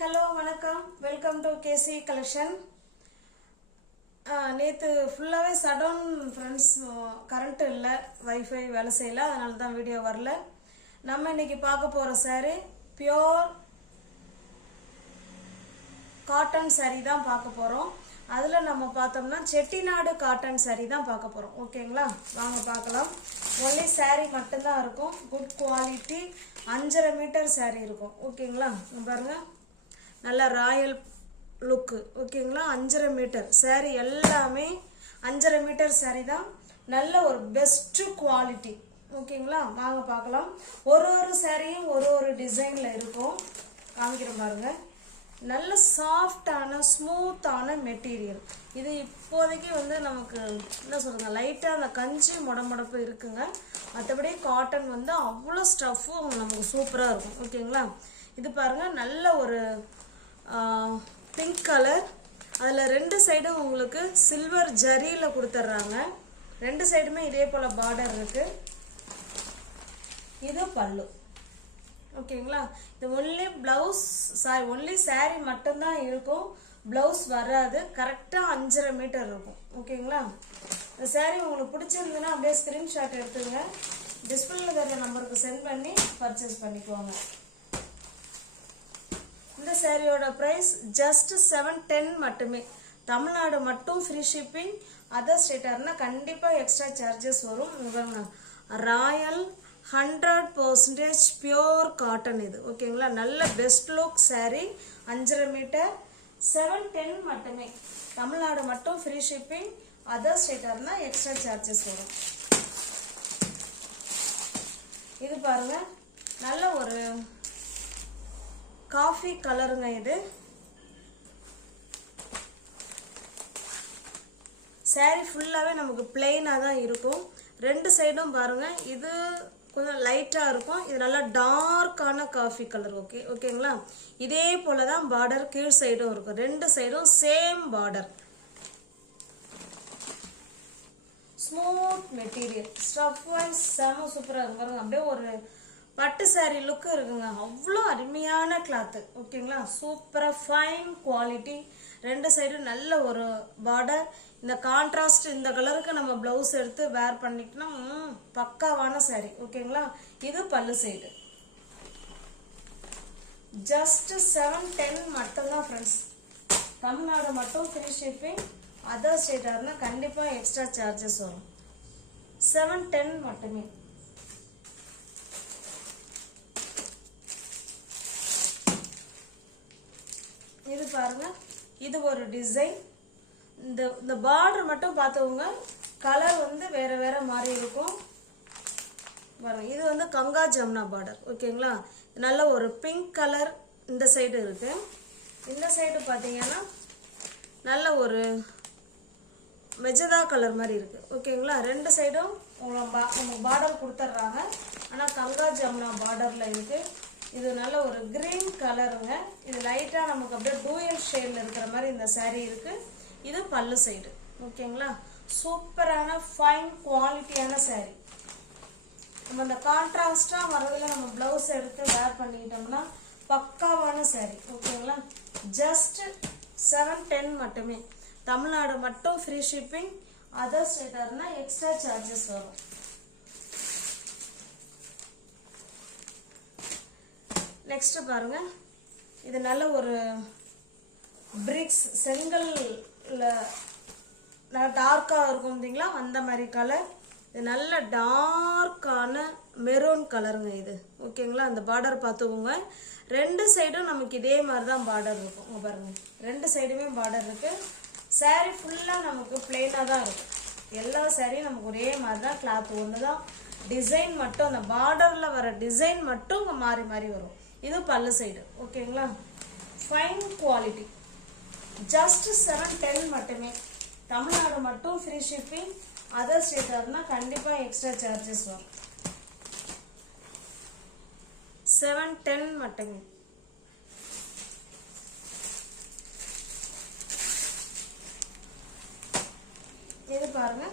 hello, வணக்கம். Welcome to KC collection. நேற்று ஃபுல்லாகவே சடவுன் ஃப்ரெண்ட்ஸ், கரண்ட் இல்லை, வைஃபை வேலை செய்யலை, அதனால தான் வீடியோ வரல. நம்ம இன்னைக்கு பார்க்க போகிற சாரீ பியோர் காட்டன் சாரீ தான் பார்க்க போகிறோம். அதில் நம்ம பார்த்தோம்னா செட்டிநாடு காட்டன் சாரீ தான் பார்க்க போகிறோம். ஓகேங்களா, வாங்க பார்க்கலாம். ஒன்லி சாரீ மட்டும்தான் இருக்கும். குட் குவாலிட்டி 5.5 மீட்டர் சாரீ இருக்கும். ஓகேங்களா, பாருங்கள், நல்ல ராயல் லுக்கு. ஓகேங்களா, 5.5 மீட்டர் சாரீ, எல்லாமே 5.5 மீட்டர் சாரீ தான். நல்ல ஒரு பெஸ்ட் குவாலிட்டி. ஓகேங்களா, வாங்க பார்க்கலாம். ஒரு சாரியும் ஒரு டிசைனில் இருக்கும். காமிக்கிறேன் பாருங்க. நல்ல சாஃப்டான ஸ்மூத்தான மெட்டீரியல். இது இப்போதைக்கு வந்து நமக்கு என்ன சொல்லுங்க, லைட்டாக அந்த கஞ்சி முடமுடப்பு இருக்குங்க. மற்றபடி காட்டன் வந்து அவ்வளோ ஸ்டஃப்பும் நமக்கு சூப்பராக இருக்கும். ஓகேங்களா, இது பாருங்கள், நல்ல ஒரு பிங்க் கலர். அதில் 2 சைடும் உங்களுக்கு சில்வர் ஜரியில் கொடுத்துட்றாங்க. 2 சைடுமே இதே போல் பார்டர் இருக்குது. இது பல்லு. ஓகேங்களா, இது ஒன்லி ப்ளவுஸ், ஒன்லி சாரீ மட்டும்தான் இருக்கும். ப்ளவுஸ் வராது. கரெக்டாக 5.5 மீட்டர் இருக்கும். ஓகேங்களா, இந்த சாரீ உங்களுக்கு பிடிச்சிருந்துன்னா அப்படியே ஸ்க்ரீன்ஷாட் எடுத்துங்க. டிஸ்பிளேல தர நம்பருக்கு சென்ட் பண்ணி பர்ச்சேஸ் பண்ணிக்குவாங்க. இந்த சாரியோட ப்ரைஸ் ஜஸ்ட் 710 மட்டுமே. தமிழ்நாடு மட்டும் ஃப்ரீ ஷிப்பிங். அதர் ஸ்டேட்டாக இருந்தால் கண்டிப்பாக எக்ஸ்ட்ரா சார்ஜஸ் வரும். ராயல் 100% பியோர் காட்டன் இது. ஓகேங்களா, நல்ல பெஸ்ட் லுக் சாரீ. 5.5 மீட்டர் 710 மட்டுமே. தமிழ்நாடு மட்டும் ஃப்ரீ ஷிப்பிங். அதர் ஸ்டேட்டாக இருந்தால் எக்ஸ்ட்ரா சார்ஜஸ் வரும். இது பாருங்க, நல்ல ஒரு காஃபி கலருங்க. இது சாரீ ஃபுல்லாகவே நமக்கு பிளெயினாக தான் இருக்கும். 2 சைடும் பாருங்கள், இது கொஞ்சம் லைட்டாக இருக்கும், இது நல்லா டார்க்கான காஃபி கலர். ஓகேங்களா, இதே போல் தான் பார்டர் கீழ் சைடும் இருக்கும். 2 சைடும் same border. Smooth material, stuff wise செம சூப்பராக இருக்கும். பாருங்க, அப்படியே ஒரு பட்டு சாரீ லுக்கு இருக்குங்க. அவ்வளோ அருமையான கிளாத்து. ஓகேங்களா, சூப்பராக ஃபைன் குவாலிட்டி. 2 சைடும் நல்ல ஒரு பார்டர். இந்த கான்ட்ராஸ்ட் இந்த கலருக்கு நம்ம ப்ளவுஸ் எடுத்து வேர் பண்ணிட்டோம்னா பக்காவான சாரீ. ஓகேங்களா, இது பல்லு சைடு. ஜஸ்ட் 710 மட்டும்தான் ஃப்ரெண்ட்ஸ். தமிழ்நாடு மட்டும் ஃப்ரீ ஷிப்பிங். அதர் ஸ்டேட்டாக இருந்தால் கண்டிப்பாக எக்ஸ்ட்ரா சார்ஜஸ் வரும். 710 மட்டுமே. இது பாருங்க, இது ஒரு டிசைன். இந்த பார்டர் மட்டும் பார்த்துக்கோங்க, கலர் வந்து வேற மாதிரி இருக்கும். பாருங்க, இது வந்து கங்கா ஜமுனா பார்டர். ஓகேங்களா, நல்ல ஒரு பிங்க் கலர் இந்த சைடு இருக்கு. இந்த சைடு பார்த்தீங்கன்னா நல்ல ஒரு மெஜதா கலர் மாதிரி இருக்கு. ஓகேங்களா, 2 சைடும் உங்களுக்கு பார்டர் கொடுத்துட்றாங்க. ஆனால் கங்கா ஜமுனா பார்டர்ல இருக்கு. இது நல்ல ஒரு கிரீன் கலருங்க. இது லைட்டா நமக்கு அப்படியே டூயல் ஷேட்ல இருக்கிற மாதிரி இந்த சாரீ இருக்கு. இது பல்லு சைடு. ஓகேங்களா, சூப்பரான ஃபைன் குவாலிட்டியான சாரீ. நம்ம இந்த கான்ட்ராஸ்டா வரதுல நம்ம பிளவுஸ் எடுத்து வேர் பண்ணிட்டோம்னா பக்காவான சாரீ. ஓகேங்களா, ஜஸ்ட் 710 மட்டுமே. தமிழ்நாடு மட்டும் ஃப்ரீ ஷிப்பிங். அதர் ஸ்டேட்டா இருந்தா எக்ஸ்ட்ரா சார்ஜஸ் வரும். நெக்ஸ்ட் பாருங்க, இது நல்ல ஒரு பிரிக்ஸ் செங்கல்ல டார்க்கா இருக்கும் பார்த்தீங்களா, அந்த மாதிரி கலர். இது நல்ல டார்க்கான மெரூன் கலருங்க இது. ஓகேங்களா, அந்த பார்டர் பார்த்துக்கோங்க. 2 சைடும் நமக்கு இதே மாதிரி தான் பார்டர் இருக்கும். பாருங்க, 2 சைடுமே பார்டர் இருக்கு. சாரீ ஃபுல்லாக நமக்கு பிளெயினாக தான் இருக்கும். எல்லா சாரியும் நமக்கு ஒரே மாதிரி தான். கிளாத் ஒன்று தான். டிசைன் மட்டும் அந்த பார்டரில் வர டிசைன் மட்டும் மாறி வரும். இது பல்லு சைடு. ஓகேங்களா, ஃபைன் குவாலிட்டி. ஜஸ்ட் 710 மட்டுமே. தமிழ்நாடு மட்டும் ஃப்ரீ ஷிப்பிங். அதர் ஸ்டேட்டாக இருந்தால் கண்டிப்பாக எக்ஸ்ட்ரா சார்ஜஸ் வரும். 710 மட்டுமே. இது பாருங்க,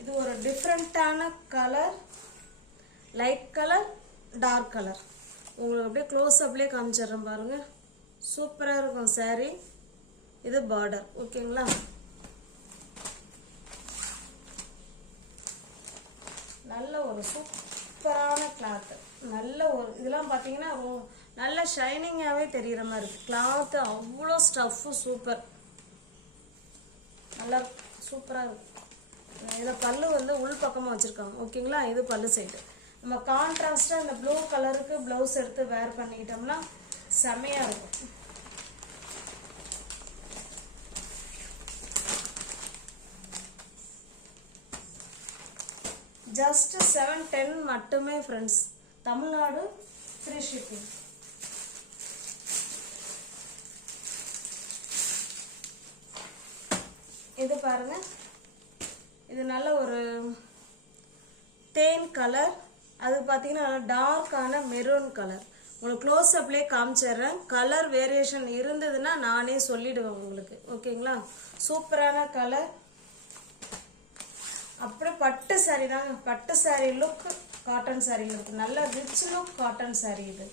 இது ஒரு டிஃப்ரெண்டான colour. Light colour, dark colour. உங்களுக்கு அப்படியே க்ளோஸ் அப்லேயே காமிச்சிடுறேன் பாருங்க. சூப்பராக இருக்கும் saree. இது பார்டர். ஓகேங்களா? நல்ல ஒரு சூப்பரான கிளாத். நல்ல ஒரு இதெல்லாம் பார்த்தீங்கன்னா நல்ல ஷைனிங்காகவே தெரிகிற மாதிரி இருக்குது. கிளாத்து அவ்வளோ ஸ்டஃப்பு சூப்பர். நல்லா சூப்பராக இருக்கும். இதில் பல்லு வந்து உள் பக்கமாக வச்சுருக்காங்க. ஓகேங்களா? இது பல்லு சைடு. நம்ம கான்ட்ராஸ்டாக இந்த ப்ளூ கலருக்கு ப்ளவுஸ் எடுத்து வேர் பண்ணிக்கிட்டோம்னா செமையாக இருக்கும். ஜஸ்ட் 710 மட்டுமே ஃப்ரெண்ட்ஸ். Tamil Nadu free shipping. இது பாருங்க, இது நல்ல ஒரு தேன் கலர். அது பார்த்தீங்கன்னா நல்லா டார்க்கான மெரூன் கலர். உங்களுக்கு க்ளோஸ் அப்லேயே காமிச்சிடுறேன். கலர் வேரியேஷன் இருந்ததுன்னா நானே சொல்லிடுவேன் உங்களுக்கு. ஓகேங்களா? சூப்பரான கலர். அப்புறம் பட்டு சாரீ தாங்க. பட்டு sari look cotton sari look. நல்ல ரிச் லுக் காட்டன் சாரீ இது.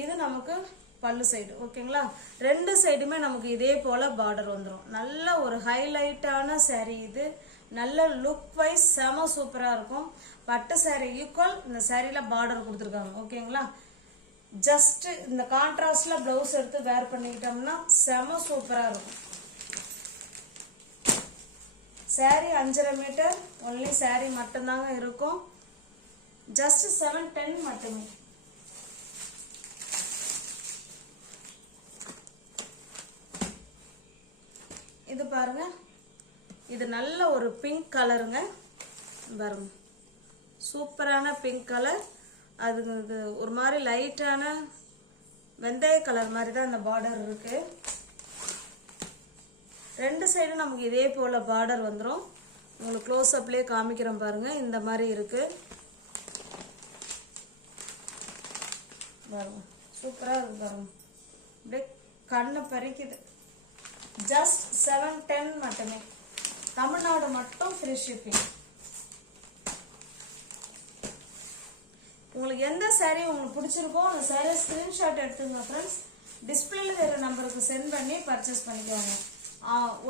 இது நமக்கு பல்லு சைடு. ஓகேங்களா? ரெண்டு சைடுமே நமக்கு இதே போல் பார்டர் வந்துடும். நல்ல ஒரு ஹைலைட்டான சாரீ இது. நல்ல லுக் வைஸ் செம சூப்பராக இருக்கும். பட்டு சாரீ ஈக்குவல் இந்த சாரியில் பார்டர் கொடுத்துருக்காங்க. ஓகேங்களா? ஜஸ்ட் இந்த கான்ட்ராஸ்டில் ப்ளவுஸ் எடுத்து வேர் பண்ணிக்கிட்டோம்னா செம சூப்பராக இருக்கும். சாரீ 5.5 மீட்டர் ஒன்லி சாரீ மட்டும்தாங்க இருக்கும். ஜஸ்ட் 710 மட்டுமே. இது பாருங்க, இது நல்ல ஒரு பிங்க் கலருங்க. பாருங்க, சூப்பரான பிங்க் கலர். அது ஒரு மாதிரி லைட்டான வெந்தய கலர் மாதிரி தான் இந்த பார்டர் இருக்கு. ரெண்டு சைடும் நமக்கு இதே போல பார்டர் வந்துடும். உங்களுக்கு க்ளோஸ் அப்லேயே காமிக்கிறோம் பாருங்க. இந்த மாதிரி இருக்கு பாருங்க. சூப்பராக இருக்கு பாருங்க. அப்படியே கண்ணை பறிக்குது. ஜஸ்ட் 710 மட்டுமே. தமிழ்நாடு மட்டும் ஃப்ரீ ஷிப்பிங். உங்களுக்கு எந்த சாரீ உங்களுக்கு பிடிச்சிருக்கோ அந்த சாரீ ஸ்கிரீன்ஷாட் எடுத்துங்க ஃப்ரெண்ட்ஸ். டிஸ்பிளேல வேற நம்பருக்கு சென்ட் பண்ணி பர்ச்சேஸ் பண்ணிக்கோங்க.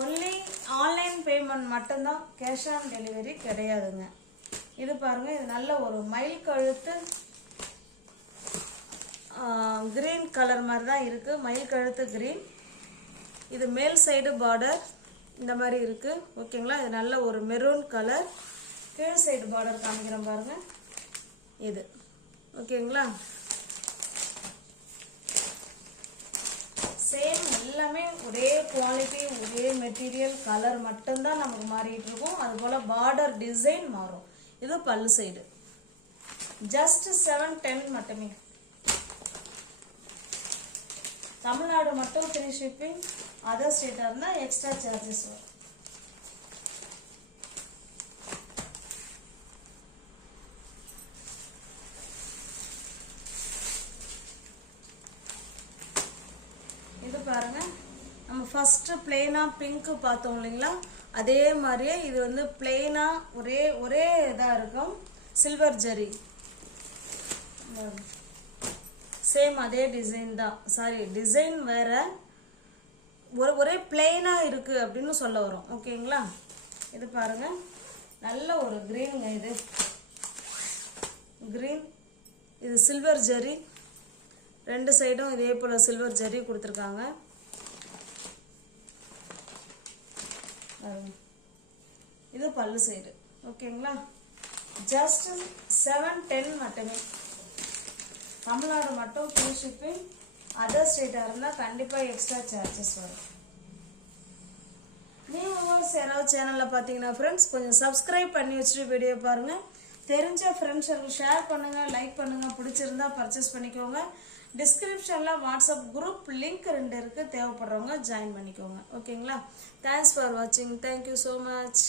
ஒன்லி ஆன்லைன் பேமெண்ட் மட்டும்தான், கேஷ் ஆன் டெலிவரி கிடையாதுங்க. இது பாருங்க, இது நல்ல ஒரு மயில் கழுத்து கிரீன் கலர் மாதிரி தான் இருக்கு. மயில் கழுத்து கிரீன். இது மேல் சைடு பார்டர் இந்த மாதிரி இருக்கு. ஓகேங்களா? இது நல்ல ஒரு மெரூன் கலர். கீழ் சைடு பார்டர் காமிக்கிறேன் பாருங்க. இது ஓகேங்களா? சேம் எல்லாமே ஒரே குவாலிட்டி, ஒரே மெட்டீரியல், கலர் மட்டும்தான் நமக்கு மாறிட்டு இருக்கும். அது போல பார்டர் டிசைன் மாறும். இது பல்லு சைடு. ஜஸ்ட் 710 மட்டுமே. தமிழ்நாடு மட்டும் ஃப்ரீ ஷிப்பிங். அதர் ஸ்டேட்டாக இருந்தால் எக்ஸ்ட்ரா சார்ஜஸ் வரும். இது பாருங்க, நம்ம ஃபர்ஸ்ட் பிளெயினா பிங்க் பார்த்தோம் இல்லைங்களா? அதே மாதிரியே இது வந்து பிளெயினா ஒரே இதாக இருக்கும். சில்வர் ஜரி சேம் அதே டிசைன் தான். சாரி, டிசைன் வேற, ஒரே பிளெயினா இருக்கு அப்படின்னு சொல்ல வரும். ஓகேங்களா? இது பாருங்க, நல்ல ஒரு கிரீனுங்க. இது கிரீன். இது சில்வர் ஜரி. ரெண்டு சைடும் இதே போல சில்வர் ஜரி கொடுத்துருக்காங்க. இது பல்லு சைடு. ஓகேங்களா? ஜஸ்ட் 710 மட்டுமே. தமிழ்நாடு மட்டும் ஃப்ரீ ஷிப்பிங். அதர் ஸ்டேட்டாக இருந்தால் கண்டிப்பாக எக்ஸ்ட்ரா சார்ஜஸ் வரும். நீங்கள் யாராவது சேனலில் பார்த்தீங்கன்னா ஃப்ரெண்ட்ஸ் கொஞ்சம் சப்ஸ்கிரைப் பண்ணி வச்சுட்டு வீடியோ பாருங்கள். தெரிஞ்ச ஃப்ரெண்ட்ஸுக்கு ஷேர் பண்ணுங்கள், லைக் பண்ணுங்கள். பிடிச்சிருந்தா பர்ச்சேஸ் பண்ணிக்கோங்க. டிஸ்கிரிப்ஷனில் வாட்ஸ்அப் குரூப் லிங்க் 2 இருக்குது. தேவைப்படுறவங்க ஜாயின் பண்ணிக்கோங்க. ஓகேங்களா? தேங்க்ஸ் ஃபார் வாட்சிங். Thank you so much.